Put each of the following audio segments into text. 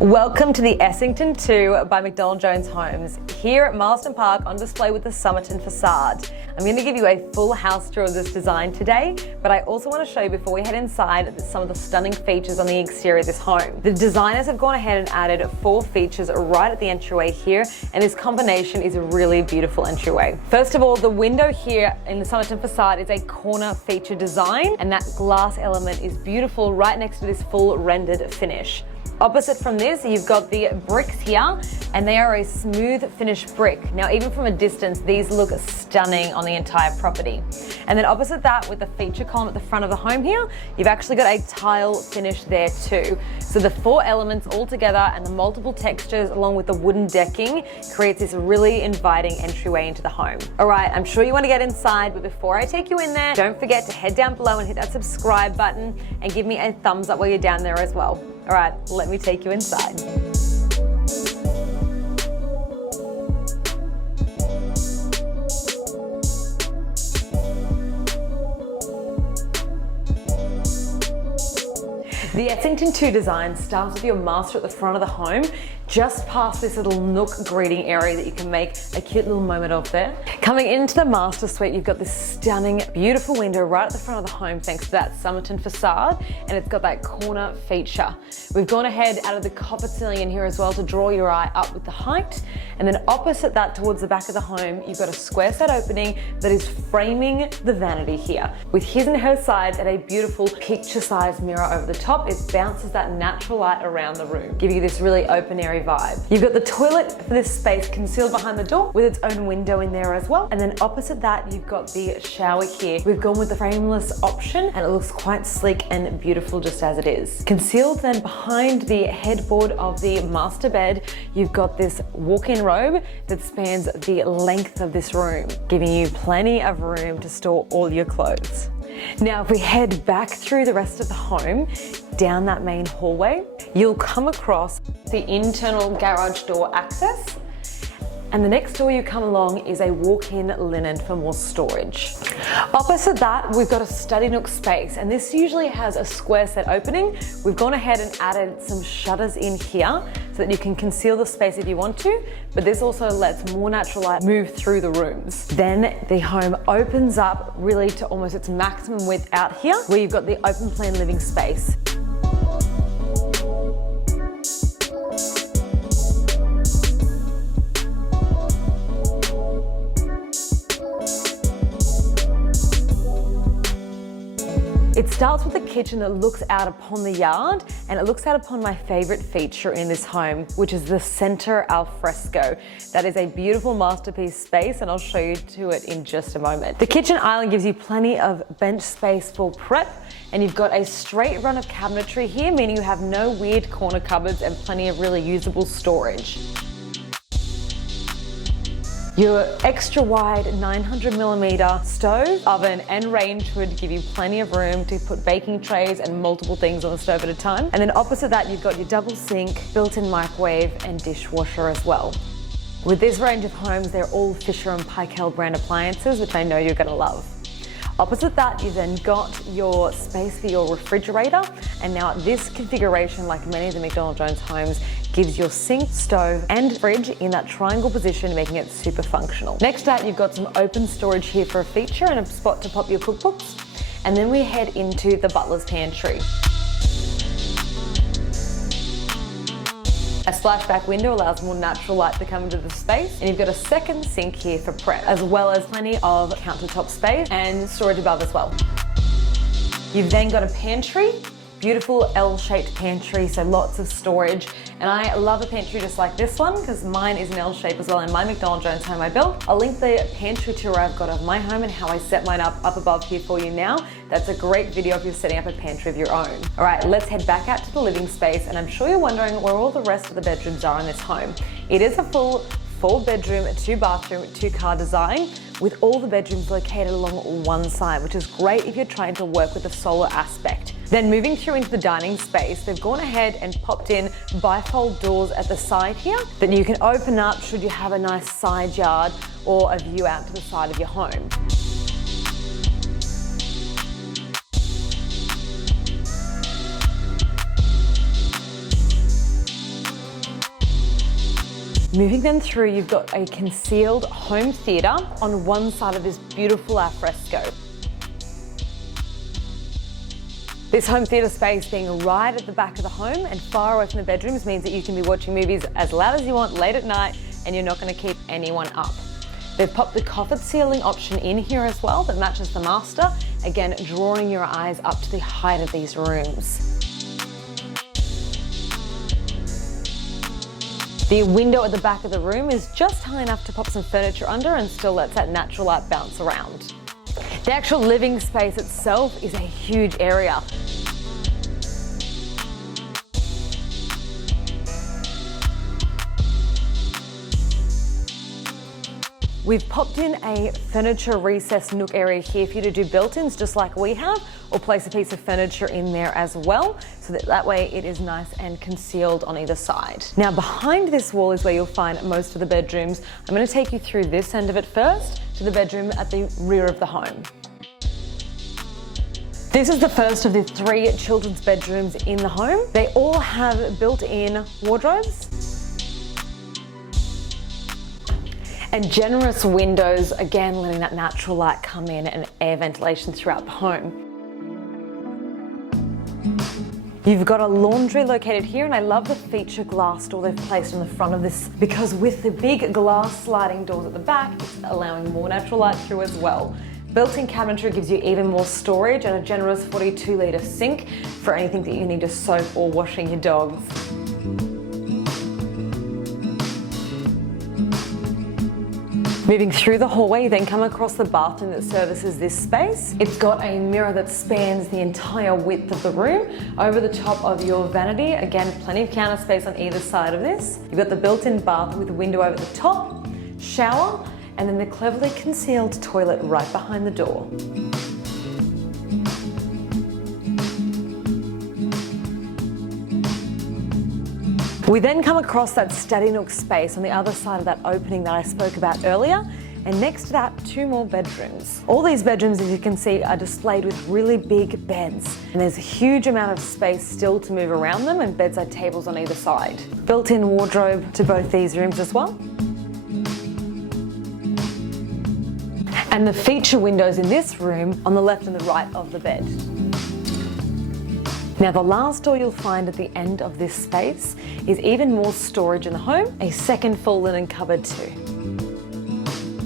Welcome to the Essington 2 by McDonald Jones Homes, here at Marsden Park on display with the Somerton facade. I'm going to give you a full house tour of this design today, but I also want to show you before we head inside some of the stunning features on the exterior of this home. The designers have gone ahead and added 4 features right at the entryway here, and this combination is a really beautiful entryway. First of all, the window here in the Somerton facade is a corner feature design, and that glass element is beautiful right next to this full rendered finish. Opposite from this, you've got the bricks here, and they are a smooth finished brick. Now, even from a distance, these look stunning on the entire property. And then opposite that, with the feature column at the front of the home here, you've actually got a tile finish there too. So the 4 elements all together and the multiple textures along with the wooden decking creates this really inviting entryway into the home. All right, I'm sure you want to get inside, but before I take you in there, don't forget to head down below and hit that subscribe button and give me a thumbs up while you're down there as well. All right, let me take you inside. The Essington 2 design starts with your master at the front of the home, just past this little nook greeting area that you can make a cute little moment of there. Coming into the master suite, you've got this stunning, beautiful window right at the front of the home thanks to that Somerton facade, and it's got that corner feature. We've gone ahead out of the copper ceiling in here as well to draw your eye up with the height, and then opposite that towards the back of the home, you've got a square set opening that is framing the vanity here. With his and her sides and a beautiful picture-sized mirror over the top, it bounces that natural light around the room, giving you this really open airy vibe. You've got the toilet for this space concealed behind the door with its own window in there as well. And then opposite that, you've got the shower here. We've gone with the frameless option and it looks quite sleek and beautiful just as it is. Concealed then behind the headboard of the master bed, you've got this walk-in robe that spans the length of this room, giving you plenty of room to store all your clothes. Now, if we head back through the rest of the home, down that main hallway, you'll come across the internal garage door access. And the next door you come along is a walk-in linen for more storage. Opposite that, we've got a study nook space, and this usually has a square set opening. We've gone ahead and added some shutters in here so that you can conceal the space if you want to, but this also lets more natural light move through the rooms. Then the home opens up really to almost its maximum width out here, where you've got the open plan living space. It starts with a kitchen that looks out upon the yard, and it looks out upon my favorite feature in this home, which is the center alfresco. That is a beautiful masterpiece space, and I'll show you to it in just a moment. The kitchen island gives you plenty of bench space for prep, and you've got a straight run of cabinetry here, meaning you have no weird corner cupboards and plenty of really usable storage. Your extra wide 900mm stove, oven and range hood give you plenty of room to put baking trays and multiple things on the stove at a time. And then opposite that, you've got your double sink, built-in microwave and dishwasher as well. With this range of homes, they're all Fisher & Paykel brand appliances, which I know you're gonna love. Opposite that, you then got your space for your refrigerator. And now this configuration, like many of the McDonald Jones homes, gives your sink, stove and fridge in that triangle position, making it super functional. Next to that, you've got some open storage here for a feature and a spot to pop your cookbooks. And then we head into the butler's pantry. A splashback window allows more natural light to come into the space, and you've got a second sink here for prep, as well as plenty of countertop space and storage above as well. You've then got a pantry, beautiful L-shaped pantry, so lots of storage. And I love a pantry just like this one because mine is an L shape as well in my McDonald Jones home I built. I'll link the pantry tour I've got of my home and how I set mine up above here for you now. That's a great video if you're setting up a pantry of your own. All right, let's head back out to the living space, and I'm sure you're wondering where all the rest of the bedrooms are in this home. It is a full 4-bedroom, 2-bathroom, 2-car design, with all the bedrooms located along one side, which is great if you're trying to work with the solar aspect. Then moving through into the dining space, they've gone ahead and popped in bifold doors at the side here that you can open up should you have a nice side yard or a view out to the side of your home. Moving then through, you've got a concealed home theatre on one side of this beautiful alfresco. This home theatre space being right at the back of the home and far away from the bedrooms means that you can be watching movies as loud as you want late at night and you're not going to keep anyone up. They've popped the coffered ceiling option in here as well that matches the master, again drawing your eyes up to the height of these rooms. The window at the back of the room is just high enough to pop some furniture under and still lets that natural light bounce around. The actual living space itself is a huge area. We've popped in a furniture recess nook area here for you to do built-ins just like we have, or place a piece of furniture in there as well, so that way it is nice and concealed on either side. Now behind this wall is where you'll find most of the bedrooms. I'm going to take you through this end of it first, to the bedroom at the rear of the home. This is the first of the 3 children's bedrooms in the home. They all have built-in wardrobes and generous windows, again letting that natural light come in and air ventilation throughout the home. You've got a laundry located here, and I love the feature glass door they've placed on the front of this because with the big glass sliding doors at the back, it's allowing more natural light through as well. Built-in cabinetry gives you even more storage and a generous 42-litre sink for anything that you need to soak or washing your dogs. Moving through the hallway, you then come across the bathroom that services this space. It's got a mirror that spans the entire width of the room over the top of your vanity. Again, plenty of counter space on either side of this. You've got the built-in bath with a window over the top, shower, and then the cleverly concealed toilet right behind the door. We then come across that study nook space on the other side of that opening that I spoke about earlier, and next to that, 2 more bedrooms. All these bedrooms, as you can see, are displayed with really big beds, and there's a huge amount of space still to move around them and bedside tables on either side. Built-in wardrobe to both these rooms as well. And the feature windows in this room on the left and the right of the bed. Now the last door you'll find at the end of this space is even more storage in the home, a second full linen cupboard too.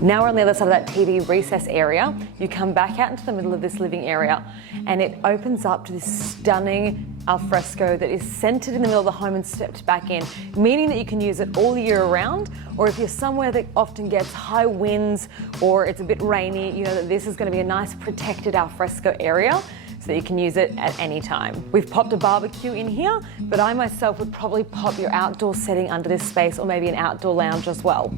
Now we're on the other side of that TV recess area. You come back out into the middle of this living area and it opens up to this stunning alfresco that is centered in the middle of the home and stepped back in, meaning that you can use it all year round, or if you're somewhere that often gets high winds or it's a bit rainy, you know that this is going to be a nice protected alfresco area, so that you can use it at any time. We've popped a barbecue in here, but I myself would probably pop your outdoor setting under this space, or maybe an outdoor lounge as well.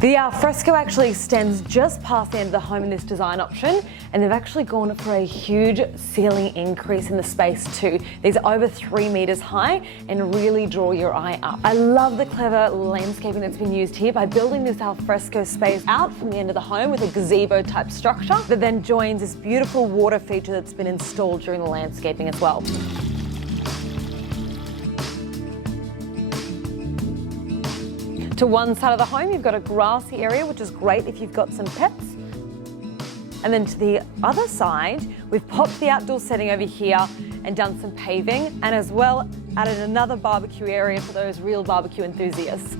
The alfresco actually extends just past the end of the home in this design option, and they've actually gone for a huge ceiling increase in the space too. These are over 3 meters high and really draw your eye up. I love the clever landscaping that's been used here by building this alfresco space out from the end of the home with a gazebo type structure that then joins this beautiful water feature that's been installed during the landscaping as well. To one side of the home, you've got a grassy area, which is great if you've got some pets. And then to the other side, we've popped the outdoor setting over here and done some paving, and as well added another barbecue area for those real barbecue enthusiasts.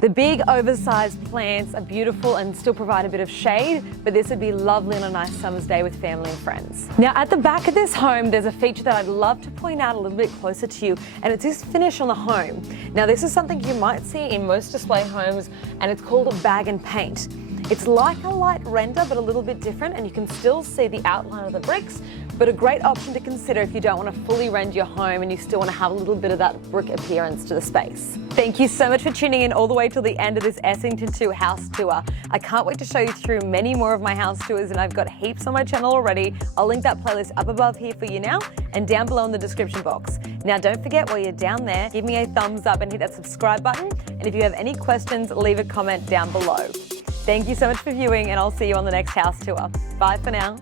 The big oversized plants are beautiful and still provide a bit of shade, but this would be lovely on a nice summer's day with family and friends. Now at the back of this home, there's a feature that I'd love to point out a little bit closer to you, and it's this finish on the home. Now this is something you might see in most display homes, and it's called a bag and paint. It's like a light render, but a little bit different, and you can still see the outline of the bricks, but a great option to consider if you don't want to fully render your home and you still want to have a little bit of that brick appearance to the space. Thank you so much for tuning in all the way till the end of this Essington 2 house tour. I can't wait to show you through many more of my house tours, and I've got heaps on my channel already. I'll link that playlist up above here for you now and down below in the description box. Now don't forget, while you're down there, give me a thumbs up and hit that subscribe button. And if you have any questions, leave a comment down below. Thank you so much for viewing, and I'll see you on the next house tour. Bye for now.